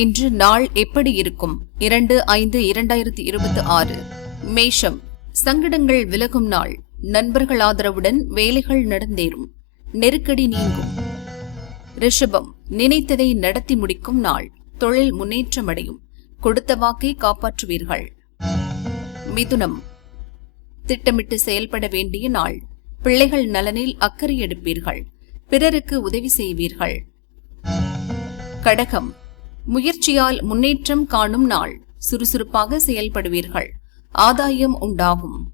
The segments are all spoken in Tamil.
இன்று நாள் எப்படி இருக்கும்? 2/5/2026. மேஷம், சங்கடங்கள் விலகும் நாள். நண்பர்கள் ஆதரவுடன் வேலைகள் நடந்தேறும். நெருக்கடி நீங்கும். ரிஷபம், நினைத்ததை நடத்தி முடிக்கும் நாள். தொழில் முன்னேற்றமடையும். கொடுத்த வாக்கை காப்பாற்றுவீர்கள். மிதுனம், திட்டமிட்டு செயல்பட வேண்டிய நாள். பிள்ளைகள் நலனில் அக்கறை எடுப்பீர்கள். பிறருக்கு உதவி செய்வீர்கள். கடகம், முயற்சியால் முன்னேற்றம் காணும் நாள். சுறுசுறுப்பாக செயல்படுவீர்கள். ஆதாயம் உண்டாகும்.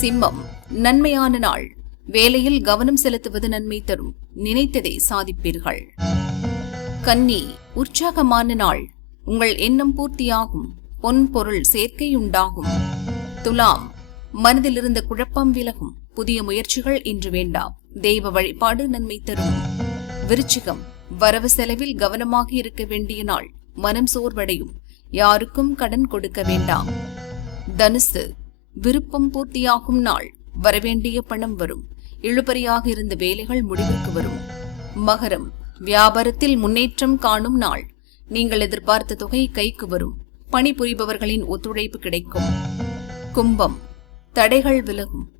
சிம்மம், நன்மையான நாள். வேலையில் கவனம் செலுத்துவது நன்மை தரும். நினைத்ததை சாதிப்பீர்கள். கன்னி, உற்சாகமான நாள். உங்கள் எண்ணம் பூர்த்தியாகும். பொன் பொருள் சேர்க்கை உண்டாகும். துலாம், மனதில் இருந்த குழப்பம் விலகும். புதிய முயற்சிகள் இன்று வேண்டாம். தெய்வ வழிபாடு நன்மை தரும். விருச்சிகம், வரவு செலவில் கவனமாக இருக்க வேண்டிய நாள். மனம் சோர்வடையும். யாருக்கும் கடன் கொடுக்க வேண்டாம். தனுசு, விருப்பம் பூர்த்தியாகும் நாள். வரவேண்டிய பணம் வரும். இழுபறியாக இருந்த வேலைகள் முடிவுக்கு வரும். மகரம், வியாபாரத்தில் முன்னேற்றம் காணும் நாள். நீங்கள் எதிர்பார்த்த தொகை கைக்கு வரும். பணிபுரிபவர்களின் ஒத்துழைப்பு கிடைக்கும். கும்பம், தடைகள் விலகும்.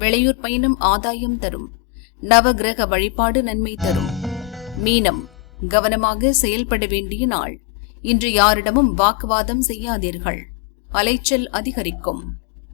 வெளியூர் பயணம் ஆதாயம் தரும். நவகிரக வழிபாடு நன்மை தரும். மீனம், கவனமாக செயல்பட வேண்டிய நாள். இன்று யாரிடமும் வாக்குவாதம் செய்யாதீர்கள். அலைச்சல் அதிகரிக்கும்.